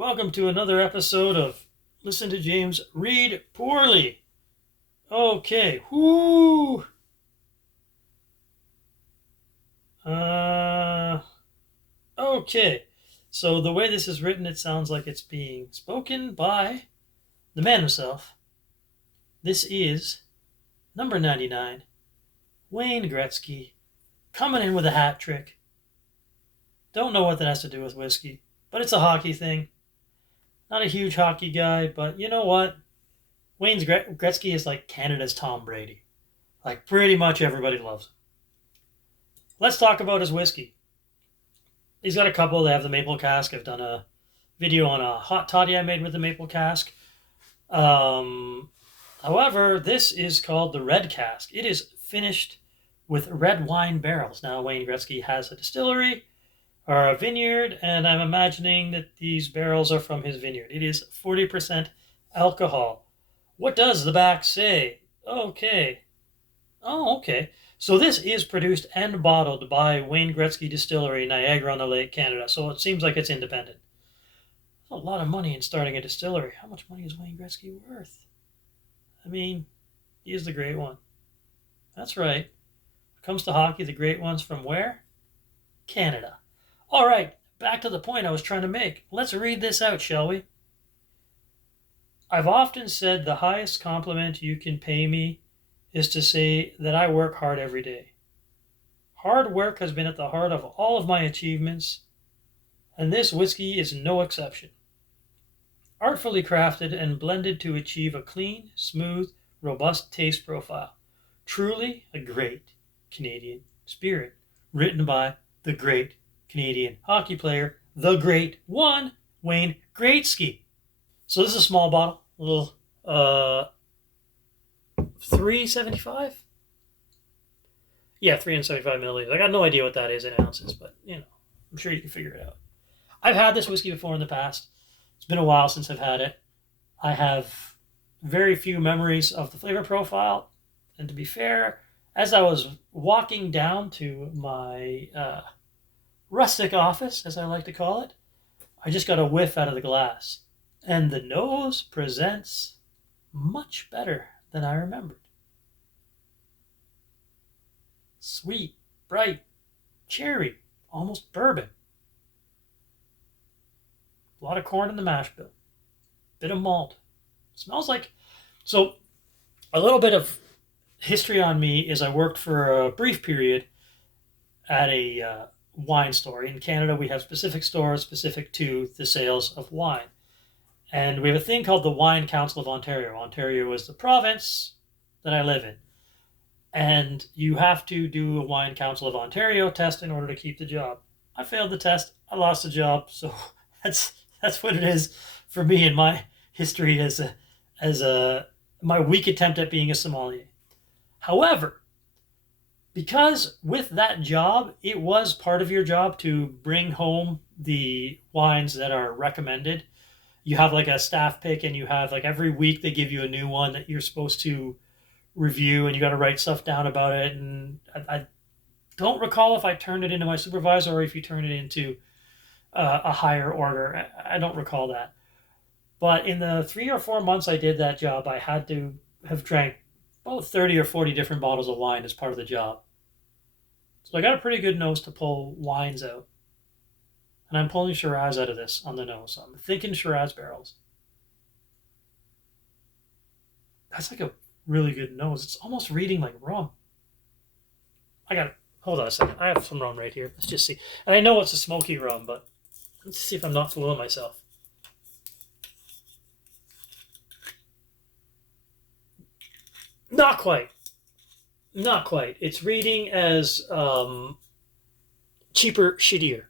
Welcome to another episode of Listen to James Read Poorly. Okay, whoo. Okay. So the way this is written, it sounds like it's being spoken by the man himself. This is number 99, Wayne Gretzky, coming in with a hat trick. Don't know what that has to do with whiskey, but it's a hockey thing. Not a huge hockey guy, but you know what? Gretzky is like Canada's Tom Brady. Like pretty much everybody loves him. Let's talk about his whiskey. He's got a couple. They have the maple cask. I've done a video on a hot toddy I made with the maple cask. However, this is called the Red Cask. It is finished with red wine barrels. Now, Wayne Gretzky has a distillery or a vineyard, and I'm imagining that these barrels are from his vineyard. It is 40% alcohol. What does the back say? Okay. Oh, okay. So this is produced and bottled by Wayne Gretzky Distillery, Niagara-on-the-Lake, Canada. So it seems like it's independent. There's a lot of money in starting a distillery. How much money is Wayne Gretzky worth? I mean, he is the great one. That's right. When it comes to hockey, the great one's from where? Canada. All right, back to the point I was trying to make. Let's read this out, shall we? I've often said the highest compliment you can pay me is to say that I work hard every day. Hard work has been at the heart of all of my achievements, and this whiskey is no exception. Artfully crafted and blended to achieve a clean, smooth, robust taste profile. Truly a great Canadian spirit, written by the great Canadian hockey player, the great one, Wayne Gretzky. So this is a small bottle, a little 375. Yeah, 375 milliliters. I got no idea what that is in ounces, but I'm sure you can figure it out. I've had this whiskey before in the past. It's been a while since I've had it. I have very few memories of the flavor profile, and to be fair, as I was walking down to my rustic office, as I like to call it, I just got a whiff out of the glass. And the nose presents much better than I remembered. Sweet, bright, cherry, almost bourbon. A lot of corn in the mash bill. Bit of malt. Smells like... So, a little bit of history on me is I worked for a brief period at a wine store. In Canada, we have specific stores specific to the sales of wine. And we have a thing called the Wine Council of Ontario. Ontario is the province that I live in. And you have to do a Wine Council of Ontario test in order to keep the job. I failed the test. I lost the job. So that's what it is for me in my history as my weak attempt at being a sommelier. However, because with that job, it was part of your job to bring home the wines that are recommended. You have like a staff pick, and you have like every week they give you a new one that you're supposed to review, and you got to write stuff down about it. And I don't recall if I turned it into my supervisor or if you turn it into a higher order. I don't recall that. But in the 3 or 4 months I did that job, I had to have drank about 30 or 40 different bottles of wine as part of the job. So I got a pretty good nose to pull wines out. And I'm pulling Shiraz out of this on the nose. So I'm thinking Shiraz barrels. That's like a really good nose. It's almost reading like rum. Hold on a second. I have some rum right here. Let's just see. And I know it's a smoky rum, but let's see if I'm not fooling myself. Not quite. Not quite. It's reading as cheaper, shittier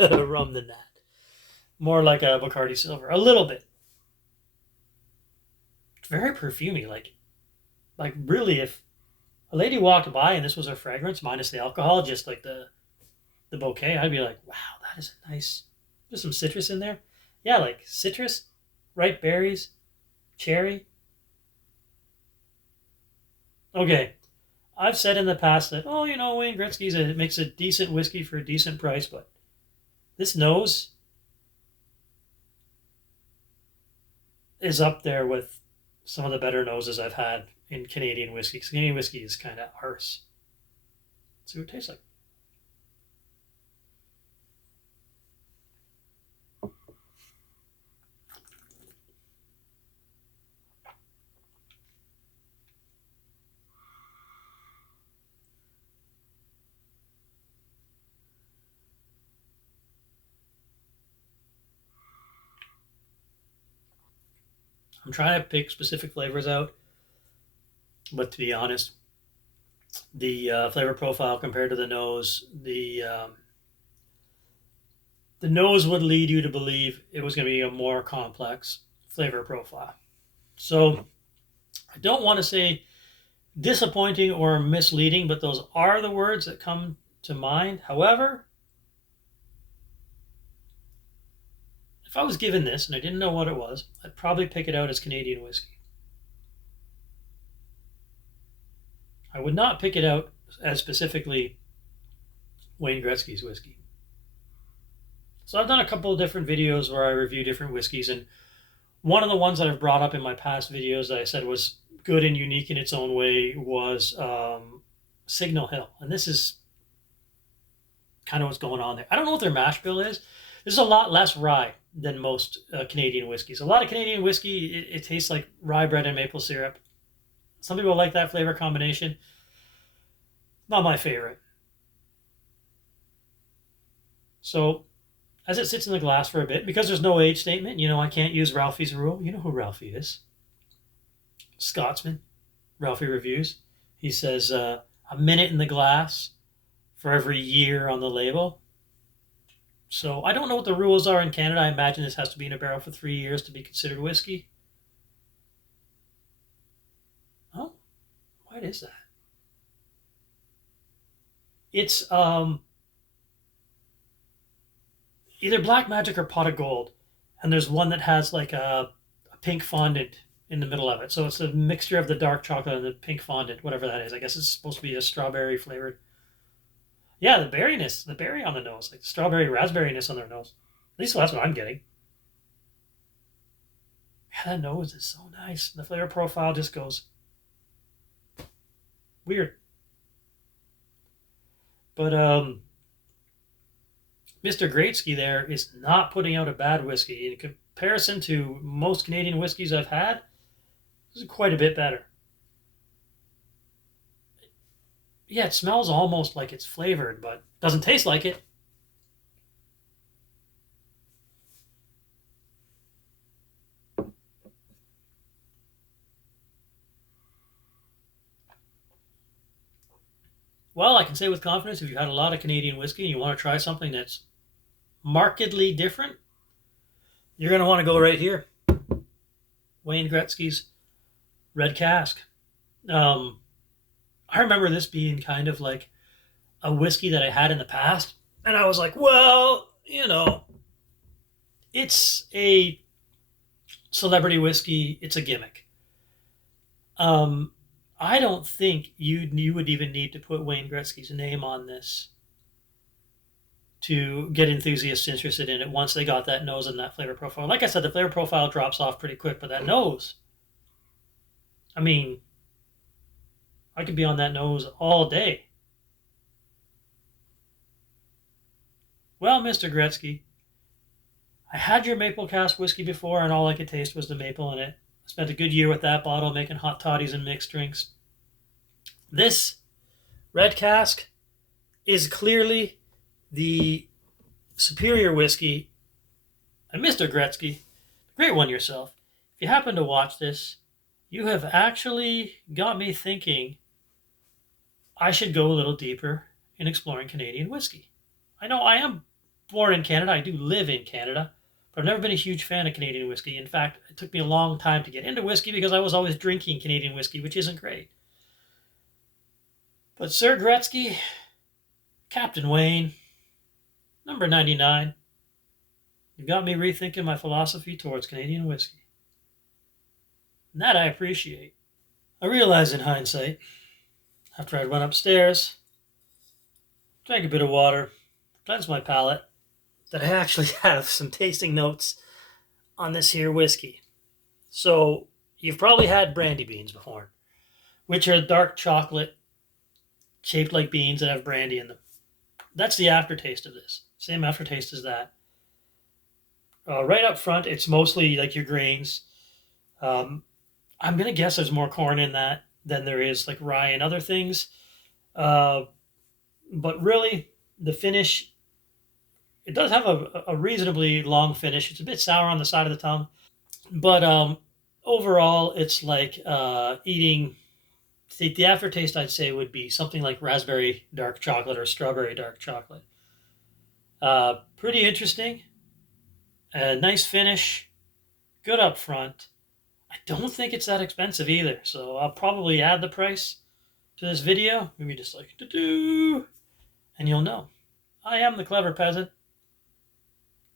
rum than that. More like a Bacardi Silver. A little bit. It's very perfumey. Like really, if a lady walked by and this was her fragrance minus the alcohol, just like the bouquet, I'd be like, wow, that is a nice... There's some citrus in there. Yeah, like citrus, ripe berries, cherry. Okay, I've said in the past that, Wayne Gretzky's makes a decent whiskey for a decent price, but this nose, is up there with some of the better noses I've had in Canadian whiskey. Canadian whiskey is kind of arse. Let's see what it tastes like. I'm trying to pick specific flavors out, but to be honest, the flavor profile compared to the nose, the nose would lead you to believe it was going to be a more complex flavor profile. So I don't want to say disappointing or misleading, but those are the words that come to mind. However, if I was given this and I didn't know what it was, I'd probably pick it out as Canadian whiskey. I would not pick it out as specifically Wayne Gretzky's whiskey. So I've done a couple of different videos where I review different whiskeys, and one of the ones that I've brought up in my past videos that I said was good and unique in its own way was Signal Hill. And this is kind of what's going on there. I don't know what their mash bill is. This is a lot less rye than most Canadian whiskeys. A lot of Canadian whiskey, it tastes like rye bread and maple syrup. Some people like that flavor combination. Not my favorite. So as it sits in the glass for a bit, because there's no age statement, I can't use Ralphie's rule. You know who Ralphie is. Scotsman. Ralphie reviews. He says a minute in the glass for every year on the label. So I don't know what the rules are in Canada. I imagine this has to be in a barrel for 3 years to be considered whiskey. Oh, what is that? It's either Black Magic or Pot of Gold. And there's one that has like a pink fondant in the middle of it. So it's a mixture of the dark chocolate and the pink fondant, whatever that is. I guess it's supposed to be a strawberry flavored. Yeah, the berryness, the berry on the nose, like the strawberry raspberryness on their nose. At least that's what I'm getting. Yeah, that nose is so nice. The flavor profile just goes weird. But Mr. Gretzky there is not putting out a bad whiskey. In comparison to most Canadian whiskeys I've had, this is quite a bit better. Yeah, it smells almost like it's flavored, but doesn't taste like it. Well, I can say with confidence, if you've had a lot of Canadian whiskey and you want to try something that's markedly different, you're going to want to go right here. Wayne Gretzky's Red Cask. I remember this being kind of like a whiskey that I had in the past. And I was like, well, it's a celebrity whiskey. It's a gimmick. I don't think you would even need to put Wayne Gretzky's name on this to get enthusiasts interested in it once they got that nose and that flavor profile. Like I said, the flavor profile drops off pretty quick, but that nose, I mean, I could be on that nose all day. Well, Mr. Gretzky, I had your maple cask whiskey before, and all I could taste was the maple in it. I spent a good year with that bottle making hot toddies and mixed drinks. This Red Cask is clearly the superior whiskey. And Mr. Gretzky, great one yourself. If you happen to watch this, you have actually got me thinking I should go a little deeper in exploring Canadian whiskey. I know I am born in Canada. I do live in Canada. But I've never been a huge fan of Canadian whiskey. In fact, it took me a long time to get into whiskey because I was always drinking Canadian whiskey, which isn't great. But Sir Gretzky, Captain Wayne, number 99, you've got me rethinking my philosophy towards Canadian whiskey. And that I appreciate. I realized in hindsight, after I'd went upstairs, drank a bit of water, cleansed my palate, that I actually have some tasting notes on this here whiskey. So you've probably had brandy beans before, which are dark chocolate shaped like beans that have brandy in them. That's the aftertaste of this. Same aftertaste as that. Right up front, it's mostly like your grains. Um, I'm gonna guess there's more corn in that than there is like rye and other things. Uh, but really, the finish, it does have a reasonably long finish. It's a bit sour on the side of the tongue, but overall, it's like eating. The aftertaste, I'd say, would be something like raspberry dark chocolate or strawberry dark chocolate. Pretty interesting. Nice finish. Good up front. I don't think it's that expensive either, so I'll probably add the price to this video. Maybe just like do, and you'll know. I am the clever peasant.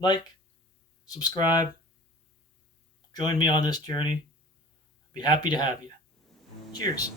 Like, subscribe, join me on this journey. I'd be happy to have you. Cheers.